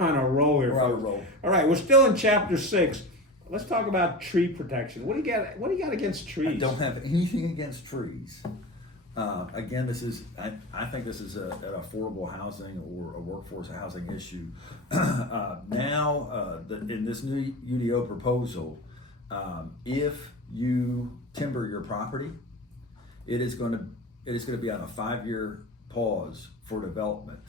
on a roll here. We're on a roll. All right, we're still in chapter 6. Let's talk about tree protection. What do you got? What do you got against trees? I don't have anything against trees. Again, I think this is an affordable housing or a workforce housing issue. In this new UDO proposal, if you timber your property, it is going to be on a 5-year pause for development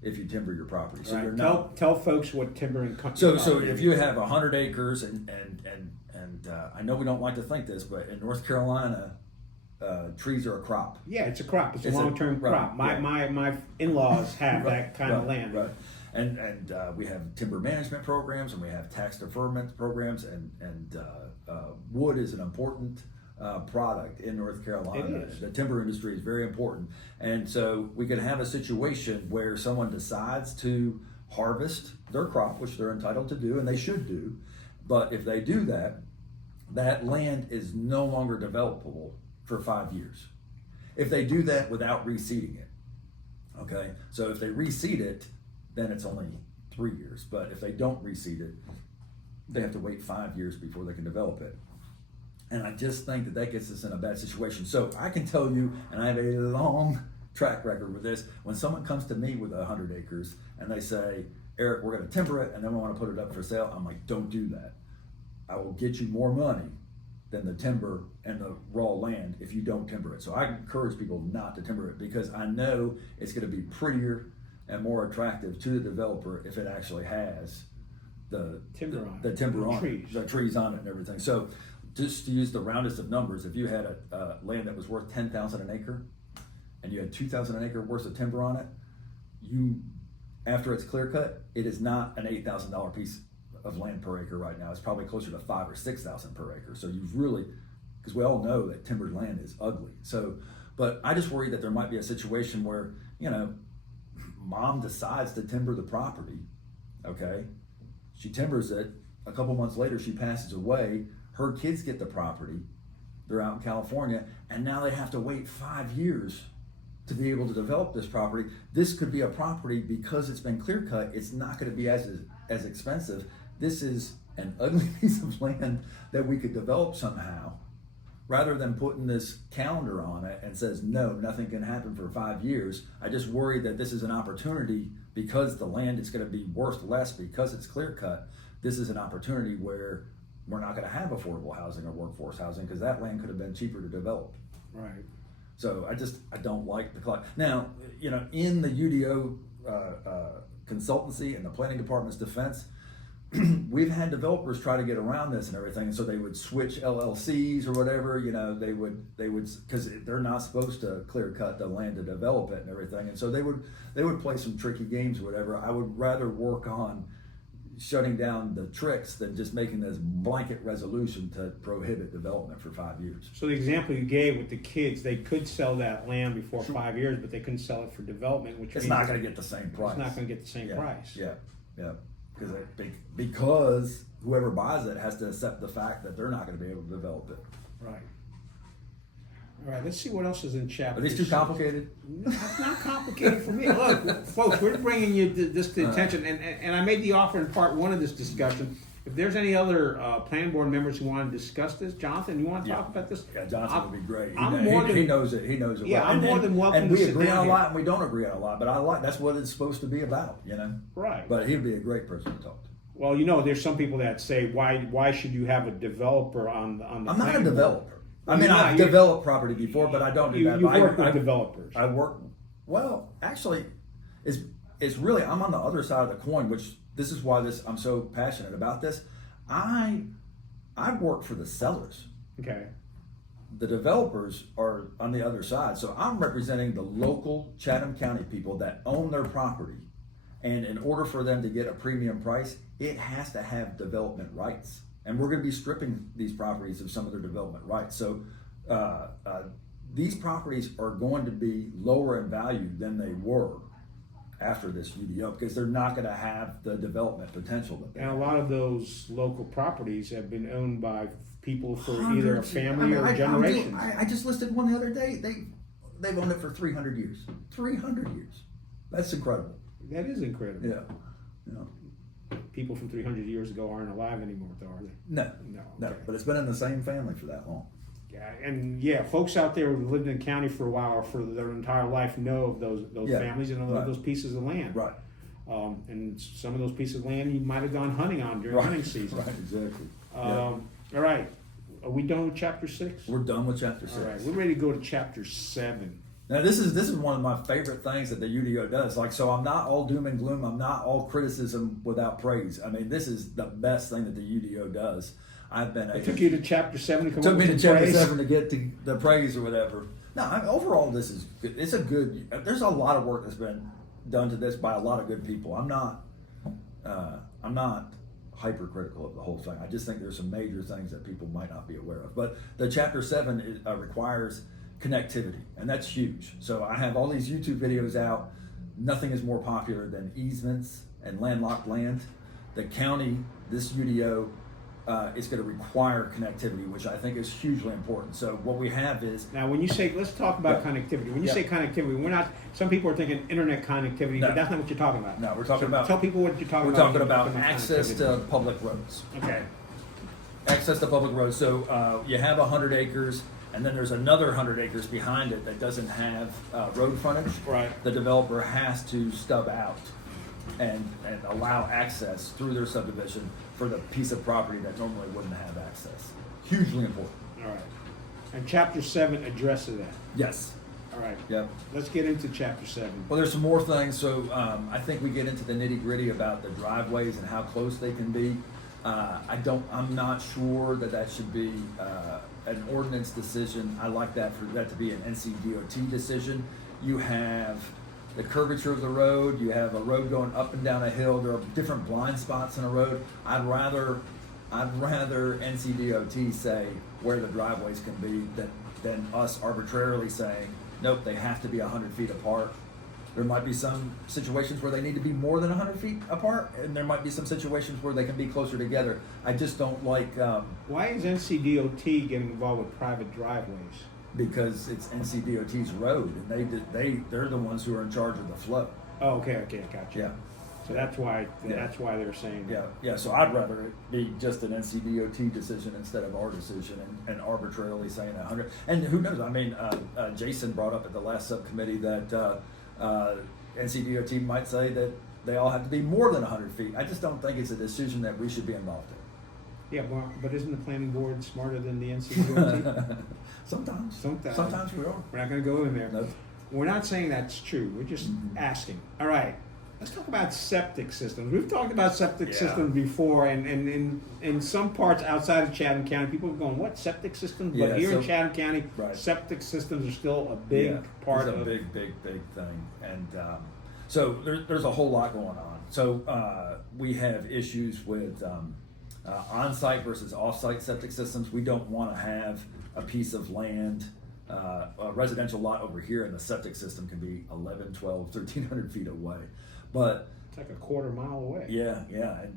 if you timber your property. So right. you're not tell folks what timbering. So if you have 100 acres and I know we don't like to think this, but in North Carolina, trees are a crop. Yeah, it's a crop. It's a long-term crop. Right, My in-laws have that kind of land. Right. And we have timber management programs, and we have tax deferment programs, and wood is an important product in North Carolina. It is. The timber industry is very important, and so we can have a situation where someone decides to harvest their crop, which they're entitled to do, and they should do. But if they do that, that land is no longer developable for 5 years. If they do that without reseeding it, okay? So if they reseed it, then it's only 3 years. But if they don't reseed it, they have to wait 5 years before they can develop it. And I just think that gets us in a bad situation. So I can tell you, and I have a long track record with this, when someone comes to me with 100 acres and they say, Eric, we're gonna timber it and then we wanna put it up for sale, I'm like, don't do that. I will get you more money than the timber and the raw land if you don't timber it. So I encourage people not to timber it because I know it's gonna be prettier and more attractive to the developer if it actually has the timber on it, the trees on it and everything. So just to use the roundest of numbers, if you had a land that was worth $10,000 an acre and you had $2,000 an acre worth of timber on it, after it's clear cut, it is not an $8,000 piece of land per acre right now. It's probably closer to $5,000 or $6,000 per acre. So you've really, because we all know that timbered land is ugly. So, but I just worry that there might be a situation where, mom decides to timber the property, okay? She timbers it, a couple months later she passes away, her kids get the property, they're out in California, and now they have to wait 5 years to be able to develop this property. This could be a property, because it's been clear cut, it's not gonna be as expensive. This is an ugly piece of land that we could develop somehow, rather than putting this calendar on it and says, no, nothing can happen for 5 years. I just worry that this is an opportunity, because the land is gonna be worth less because it's clear cut. This is an opportunity where we're not gonna have affordable housing or workforce housing because that land could have been cheaper to develop. Right. So I don't like the clock. Now, in the UDO consultancy and the planning department's defense, we've had developers try to get around this and everything, and so they would switch LLCs or whatever. They would because they're not supposed to clear cut the land to develop it and everything, and so they would play some tricky games or whatever. I would rather work on shutting down the tricks than just making this blanket resolution to prohibit development for 5 years. So the example you gave with the kids, they could sell that land before 5 years, but they couldn't sell it for development, which it's means not going to get the same price. It's not going to get the same price. Yeah. Because whoever buys it has to accept the fact that they're not going to be able to develop it. Right. All right, let's see what else is in chapter. Are these too complicated? No, it's not complicated for me. Look, folks, we're bringing you this to attention, and I made the offer in part 1 of this discussion. If there's any other planning board members who want to discuss this, Jonathan, you want to talk about this? Yeah, Jonathan would be great. He knows it. He knows it. Yeah, well. I'm more than welcome. And to we sit agree down on a here. lot, and we don't agree on a lot. But that's what it's supposed to be about, Right. But he'd be a great person to talk to. Well, there's some people that say, why should you have a developer on the? I'm not a developer. Well, I've developed property before, but I don't do that. You work with developers. I work. Well, actually, it's really, I'm on the other side of the coin, which this is why I'm so passionate about this. I work for the sellers. Okay. The developers are on the other side. So I'm representing the local Chatham County people that own their property. And in order for them to get a premium price, it has to have development rights. And we're going to be stripping these properties of some of their development rights. So these properties are going to be lower in value than they were after this UDO, because they're not going to have the development potential that they have. And a lot of those local properties have been owned by people for Hundreds, either a family or generations. I just listed one the other day. They've owned it for 300 years. 300 years. That's incredible. That is incredible. Yeah. people from 300 years ago aren't alive anymore, though, are they? No, No. Okay. but it's been in the same family for that long. Yeah, and folks out there who lived in the county for a while or for their entire life know of those Yeah. families and know Right. those pieces of land. Right. And some of those pieces of land you might have gone hunting on during Right. hunting season. Right, exactly. All right. Are we done with chapter 6? We're done with chapter 6. All right. We're ready to go to chapter 7. Now this is one of my favorite things that the UDO does. Like, so I'm not all doom and gloom. I'm not all criticism without praise. I mean, this is the best thing that the UDO does. It took you to chapter 7 to come took up me with to some chapter praise? 7 to get to the praise or whatever. No, overall this is good. It's a good. There's a lot of work that's been done to this by a lot of good people. I'm not hypercritical of the whole thing. I just think there's some major things that people might not be aware of. But the chapter 7 requires connectivity, and that's huge. So I have all these YouTube videos out. Nothing is more popular than easements and landlocked land. The county, this UDO, is going to require connectivity, which I think is hugely important. So what we have is Now, when you say, let's talk about Yeah. connectivity. When you Yeah. say connectivity, we're not, some people are thinking internet connectivity, No. but that's not what you're talking about. No, we're talking about- Tell people what you're talking we're about. talking about when you're access connectivity. to public roads. Okay. Access to public roads. So you have 100 acres, and then there's another 100 acres behind it that doesn't have road frontage. Right. The developer has to stub out and allow access through their subdivision for the piece of property that normally wouldn't have access. Hugely important. All right. And chapter 7 addresses that. Yes. All right. Yep. Let's get into chapter 7. Well, there's some more things. So I think we get into the nitty gritty about the driveways and how close they can be. I'm not sure that should be an ordinance decision. I like that for that to be an NCDOT decision. You have the curvature of the road. You have a road going up and down a hill. There are different blind spots in a road. I'd rather NCDOT say where the driveways can be than us arbitrarily saying, nope, they have to be 100 feet apart. There might be some situations where they need to be more than 100 feet apart, and there might be some situations where they can be closer together. I just don't like, Why is NCDOT getting involved with private driveways? because it's NCDOT's road, and they're the ones who are in charge of the flow. Oh, okay, gotcha. Yeah. So that's why Yeah. they're saying. Yeah. So I'd rather it be just an NCDOT decision instead of our decision and arbitrarily saying 100. And who knows? I mean, Jason brought up at the last subcommittee that NCDOT might say that they all have to be more than 100 feet. I just don't think it's a decision that we should be involved in. Yeah, but isn't the planning board smarter than the NCDOT? Sometimes we are. We're not going to go in there. Nope. We're not saying that's true. We're just asking. All right. Let's talk about septic systems. We've talked about septic Yeah. systems before, and in some parts outside of Chatham County, people are going, what, septic systems? But Yeah, here in so- Chatham County, Right. septic systems are still a big part it's of a big thing, and so there's a whole lot going on. So we have issues with on-site versus off-site septic systems. We don't want to have a piece of land, a residential lot over here, and the septic system can be 11, 12, 1,300 feet away. But It's like a quarter mile away. yeah,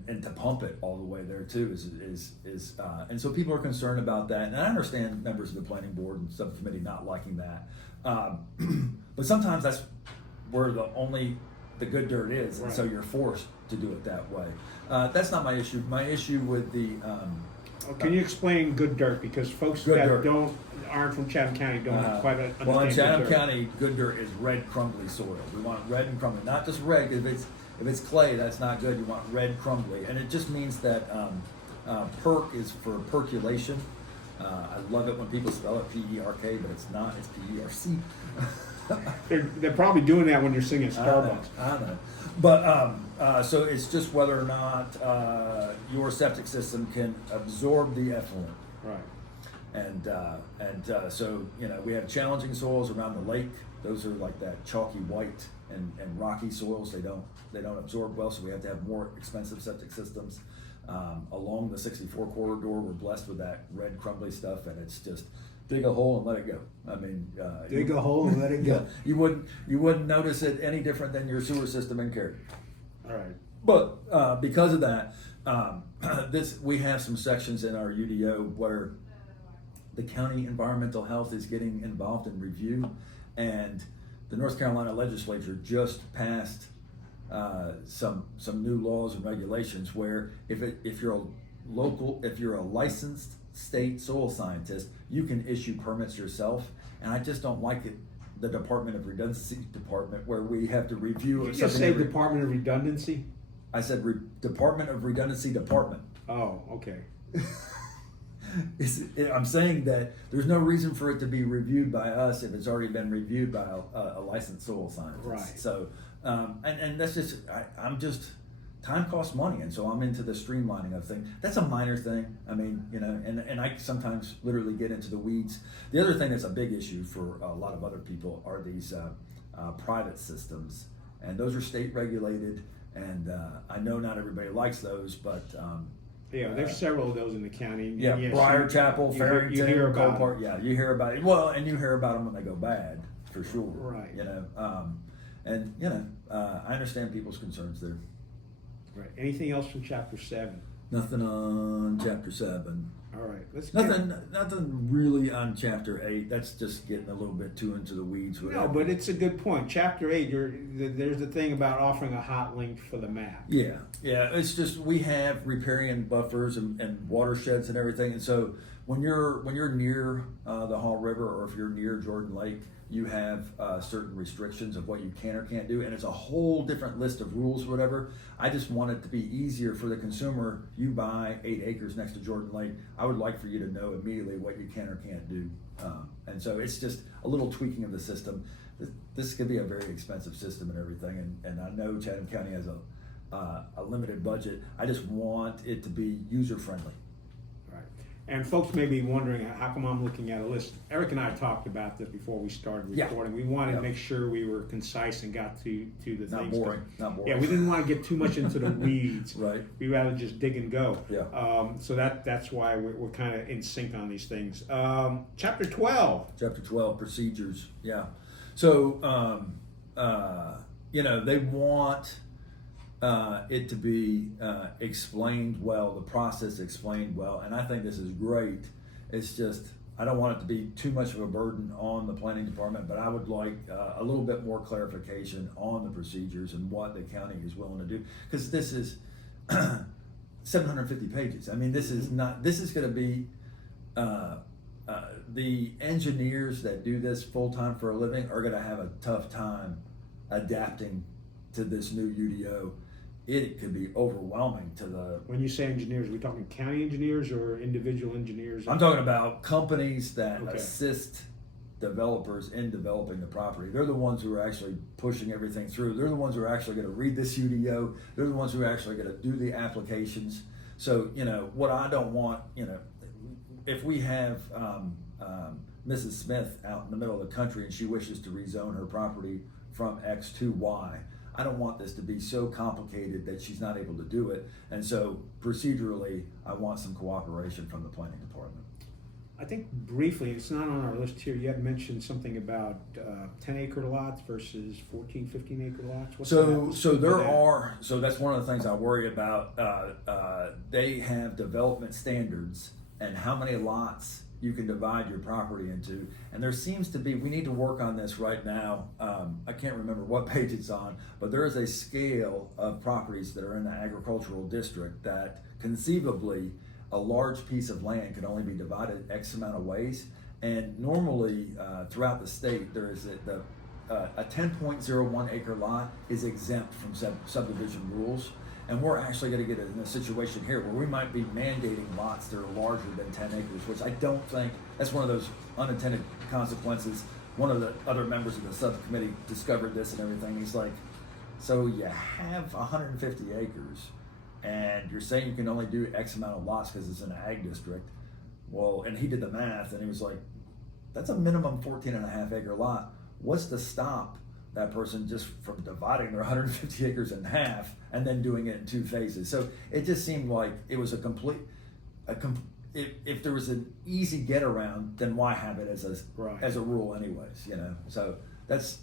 and to pump it all the way there too is and so people are concerned about that, and I understand members of the planning board and subcommittee not liking that, but sometimes that's where the good dirt is, and so Right. you're forced to do it that way. That's not my issue. My issue with the Can you explain good dirt? Because folks Good that dirt. aren't from Chatham County don't quite understand well, in Chatham good dirt. County, good dirt is red crumbly soil. We want red and crumbly, not just red. If it's clay, that's not good. You want red crumbly, and it just means that perk is for percolation. I love it when people spell it P-E-R-K, but it's not. It's P-E-R-C. They're probably doing that when you're singing Starbucks. I know. But so it's just whether or not your septic system can absorb the effluent. Right. And so we have challenging soils around the lake. Those are like that chalky white and rocky soils. They don't absorb well, so we have to have more expensive septic systems. Along the 64 corridor, we're blessed with that red crumbly stuff, and it's just dig a hole and let it go. I mean, Dig a hole and let it go. You wouldn't notice it any different than your sewer system in Cary. All right. But because of that, we have some sections in our UDO where the county environmental health is getting involved in review, and the North Carolina legislature just passed some new laws and regulations where if you're a licensed state soil scientist, you can issue permits yourself. And I just don't like it, the Department of Redundancy department, where we have to review. Did you just say Department of Redundancy? I said Department of Redundancy department. Oh, okay. I'm saying that there's no reason for it to be reviewed by us if it's already been reviewed by a licensed soil scientist. Right. So, and that's just, I'm just, time costs money, and so I'm into the streamlining of things. That's a minor thing. I mean, and I sometimes literally get into the weeds. The other thing that's a big issue for a lot of other people are these private systems, and those are state regulated, and I know not everybody likes those, but yeah, there's several of those in the county. Yeah, yes, Briar Chapel, Farrington, you hear about Cole Park. Yeah, you hear about it. Well, and you hear about them when they go bad, for sure. Right. I understand people's concerns there. Right. Anything else from Chapter 7? Nothing on Chapter 7. All right. Nothing really on Chapter 8. That's just getting a little bit too into the weeds. No, but it's a good point. Chapter 8, there's the thing about offering a hot link for the map. Yeah. It's just we have riparian buffers and watersheds and everything, and so when you're near the Haw River, or if you're near Jordan Lake, you have certain restrictions of what you can or can't do, and it's a whole different list of rules or whatever. I just want it to be easier for the consumer. You buy 8 acres next to Jordan Lake, I would like for you to know immediately what you can or can't do. And so it's just a little tweaking of the system. This could be a very expensive system and everything, and I know Chatham County has a limited budget. I just want it to be user-friendly. And folks may be wondering, how come I'm looking at a list? Eric and I talked about this before we started recording. We wanted to make sure we were concise and got to the things. Not boring. Yeah, we didn't want to get too much into the weeds. Right. We rather just dig and go. Yeah. So that's why we're kind of in sync on these things. Chapter 12. Chapter 12, procedures. Yeah. So, they want it to be explained well, the process explained well, and I think this is great. It's just, I don't want it to be too much of a burden on the planning department, but I would like a little bit more clarification on the procedures and what the county is willing to do, because this is 750 pages. I mean, this is going to be the engineers that do this full-time for a living are going to have a tough time adapting to this new UDO. It could be overwhelming to the... When you say engineers, are we talking county engineers or individual engineers? I'm talking about companies that assist developers in developing the property. They're the ones who are actually pushing everything through. They're the ones who are actually going to read this UDO. They're the ones who are actually going to do the applications. So, what I don't want, if we have Mrs. Smith out in the middle of the country and she wishes to rezone her property from X to Y, I don't want this to be so complicated that she's not able to do it. And so procedurally, I want some cooperation from the planning department. I think briefly, it's not on our list here, you had mentioned something about 10-acre lots versus 14, 15-acre lots. So that's one of the things I worry about. They have development standards and how many lots you can divide your property into, and there seems to be, we need to work on this right now. I can't remember what page it's on, but there is a scale of properties that are in the agricultural district that conceivably a large piece of land can only be divided X amount of ways, and normally throughout the state there is a 10.01 acre lot is exempt from subdivision rules. And we're actually going to get in a situation here where we might be mandating lots that are larger than 10 acres, which I don't think, that's one of those unintended consequences. One of the other members of the subcommittee discovered this and everything. He's like, so you have 150 acres and you're saying you can only do X amount of lots because it's an ag district. Well, and he did the math and he was like, that's a minimum 14.5 acre lot. What's to stop that person just from dividing their 150 acres in half and then doing it in 2 phases? So it just seemed like it was if there was an easy get around, then why have it as a rule anyways, So that's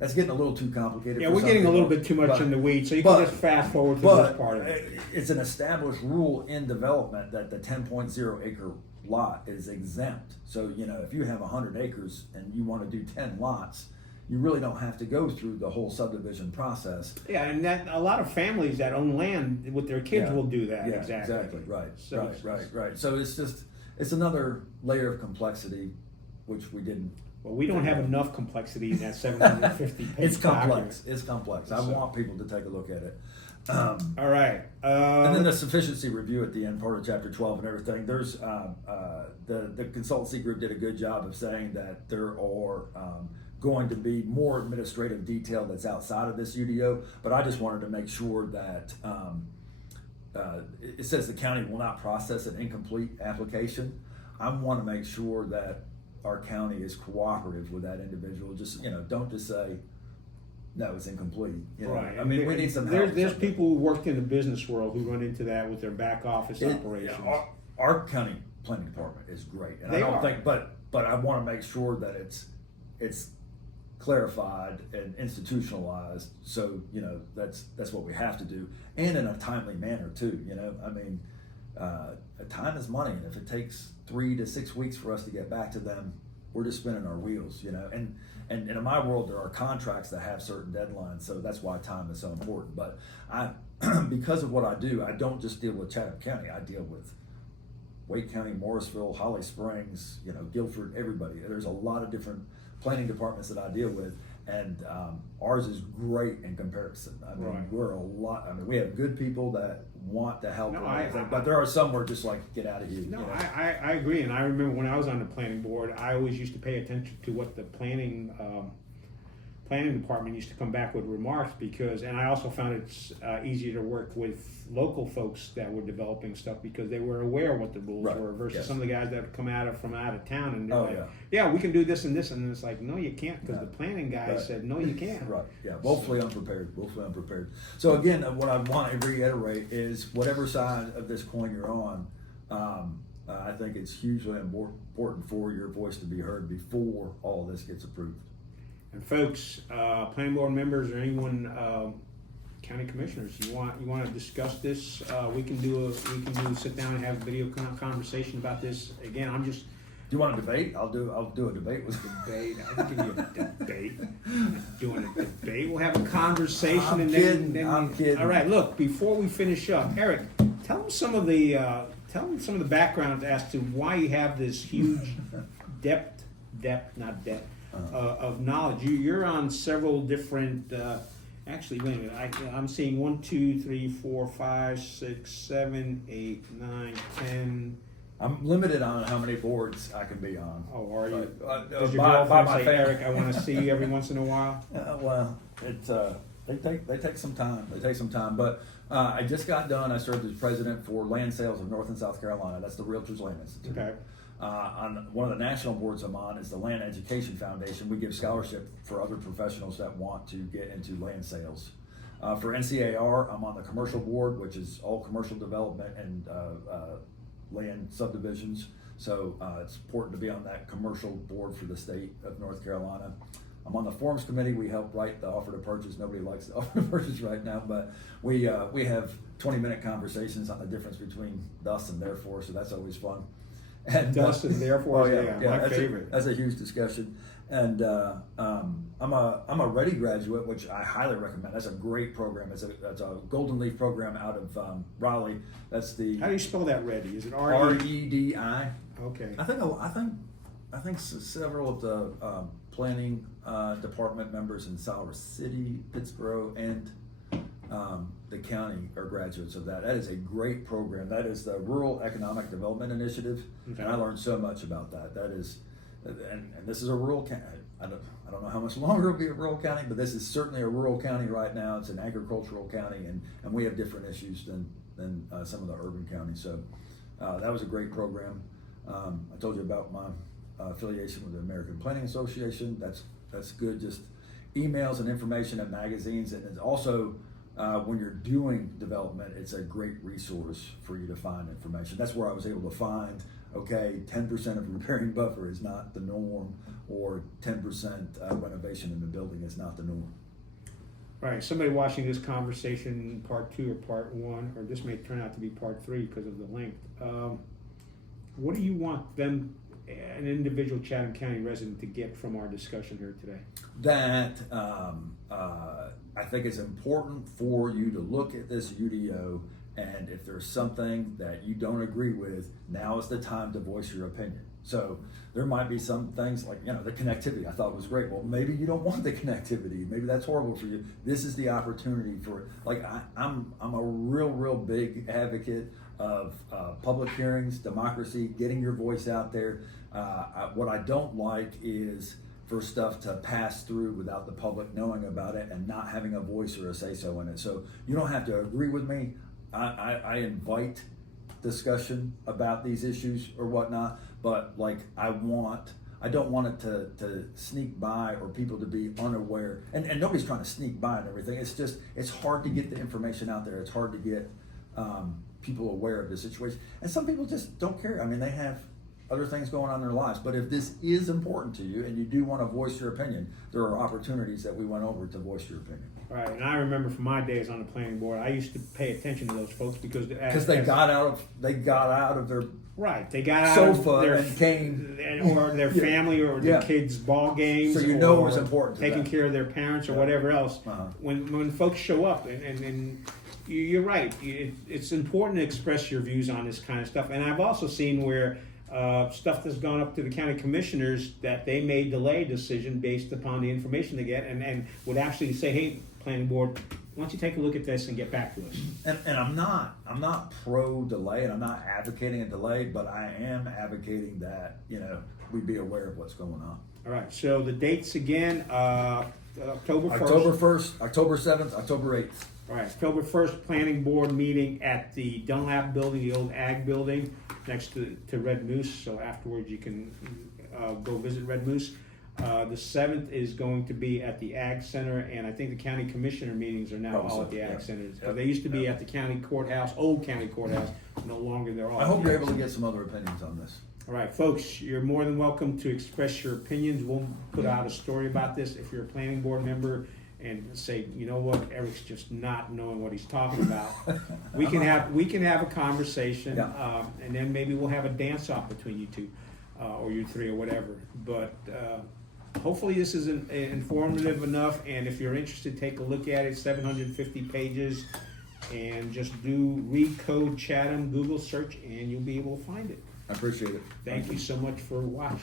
getting a little too complicated. Yeah, we're getting a little bit too much in the weeds, so you can just fast forward to this part of it. It's an established rule in development that the 10.0 acre lot is exempt. So, if you have 100 acres and you want to do 10 lots, you really don't have to go through the whole subdivision process. Yeah, and that a lot of families that own land with their kids will do that. Yeah, exactly. Right. So Right. So it's another layer of complexity, which we didn't. Well, we don't have enough complexity in that 750 page It's complex. document. It's complex. I want people to take a look at it. All right. And then the sufficiency review at the end, part of chapter 12 and everything. There's the consultancy group did a good job of saying that there are going to be more administrative detail that's outside of this UDO, but I just wanted to make sure that it says the county will not process an incomplete application. I want to make sure that our county is cooperative with that individual. Just, don't just say, no, it's incomplete. Right. I mean, we need some help. There's people who work in the business world who run into that with their back office operations. Our county planning department is great, and They I don't are. think, but I want to make sure that it's clarified and institutionalized. So that's what we have to do, and in a timely manner too. I mean, time is money, and if it takes 3 to 6 weeks for us to get back to them, we're just spinning our wheels. And in my world, there are contracts that have certain deadlines, so that's why time is so important. But because of what I do, I don't just deal with Chatham County. I deal with Wake County, Morrisville, Holly Springs, Guilford, everybody. There's a lot of different planning departments that I deal with, and ours is great in comparison. I mean, Right. We have good people that want to help, No, and everything, but there are some where just like, get out of here. No, I agree, and I remember when I was on the planning board, I always used to pay attention to what the planning department used to come back with remarks and I also found it's easier to work with local folks that were developing stuff because they were aware of what the rules were versus some of the guys that come from out of town and they're yeah, we can do this and this, and it's like, no, you can't, because the planning guy said, no, you can't. Right, yeah, woefully unprepared. So again, what I want to reiterate is whatever side of this coin you're on, I think it's hugely important for your voice to be heard before all this gets approved. And folks, planning board members or anyone, county commissioners, you want to discuss this? We can sit down and have a video conversation about this. Again, I'm just. Do you want a debate? I'll do a debate with debate. I can give you a debate. I'm not doing a debate. We'll have a conversation. I'm kidding. All right. Look, before we finish up, Eric, tell them some of the background as to why you have this huge depth, of knowledge. You're on several different. Actually, wait a minute. I'm seeing 1, 2, 3, 4, 5, 6, 7, 8, 9, 10. I'm limited on how many boards I can be on. Oh, are you? By Does your girlfriend my say, family. Eric, I want to see you every once in a while? Well, it's they take some time. But I just got done. I served as president for land sales of North and South Carolina. That's the Realtors Land Institute. Okay. On one of the national boards I'm on is the Land Education Foundation. We give scholarship for other professionals that want to get into land sales. For NCAR, I'm on the commercial board, which is all commercial development and land subdivisions. So it's important to be on that commercial board for the state of North Carolina. I'm on the forms committee. We help write the offer to purchase. Nobody likes the offer to purchase right now, but we have 20-minute conversations on the difference between thus and therefore. So that's always fun. And Thus and therefore, my that's favorite. That's a huge discussion. And I'm a Ready graduate, which I highly recommend. That's a great program. It's a Golden Leaf program out of Raleigh. That's the. How do you spell that? Ready? Is it REDI? Okay. I think several of the planning department members in Cyrus City, Pittsboro, and the county are graduates of that. That is a great program. That is the Rural Economic Development Initiative, and I learned so much about that. That is, and this is a rural county. I don't know how much longer it'll be a rural county, but this is certainly a rural county right now. It's an agricultural county, and we have different issues than some of the urban counties. So that was a great program. I told you about my affiliation with the American Planning Association. That's good. Just emails and information and magazines, and it's also when you're doing development, it's a great resource for you to find information. That's where I was able to find, 10% of repairing buffer is not the norm, or 10% renovation in the building is not the norm. All right, somebody watching this conversation, part 2 or part 1, or this may turn out to be part 3 because of the length. What do you want them an individual Chatham County resident to get from our discussion here today? That I think it's important for you to look at this UDO, and if there's something that you don't agree with, now is the time to voice your opinion. So there might be some things like, the connectivity I thought was great. Well, maybe you don't want the connectivity. Maybe that's horrible for you. This is the opportunity for, I'm a real big advocate of public hearings, democracy, getting your voice out there. What I don't like is for stuff to pass through without the public knowing about it and not having a voice or a say-so in it. So you don't have to agree with me. I invite discussion about these issues or whatnot, but I don't want it to sneak by or people to be unaware, and nobody's trying to sneak by and everything. It's hard to get the information out there. It's hard to get people aware of the situation, and some people just don't care. I mean, they have other things going on in their lives, but if this is important to you and you do want to voice your opinion, there are opportunities that we went over to voice your opinion. Right, and I remember from my days on the planning board, I used to pay attention to those folks because they got out of their right, they got out sofa of their, and came, or their family or their kids' ball games. So you know it was important to taking them. care of their parents or whatever else. Uh-huh. When folks show up, and you're right, it's important to express your views on this kind of stuff. And I've also seen where stuff that's gone up to the county commissioners that they may delay a decision based upon the information they get, and would actually say, hey, planning board, why don't you take a look at this and get back to us? And I'm not pro delay, and I'm not advocating a delay, but I am advocating that we be aware of what's going on. All right. So the dates again: October 1st. October 1st, October 7th, October 8th. All right. October 1st, planning board meeting at the Dunlap building, the old ag building, next to Red Moose. So afterwards, you can go visit Red Moose. The 7th is going to be at the Ag Center, and I think the county commissioner meetings are now all at the Ag Center. They used to be at the county courthouse, old county courthouse. No longer, they're all. I hope you're able to get some other opinions on this. All right, folks, you're more than welcome to express your opinions. We'll put out a story about this. If you're a planning board member and say, you know what, Eric's just not knowing what he's talking about, we can have a conversation, and then maybe we'll have a dance off between you two, or you three, or whatever. But hopefully this is informative enough, and if you're interested, take a look at it. 750 pages, and just do read code Chatham, Google search, and you'll be able to find it. I appreciate it. Thank you so much for watching.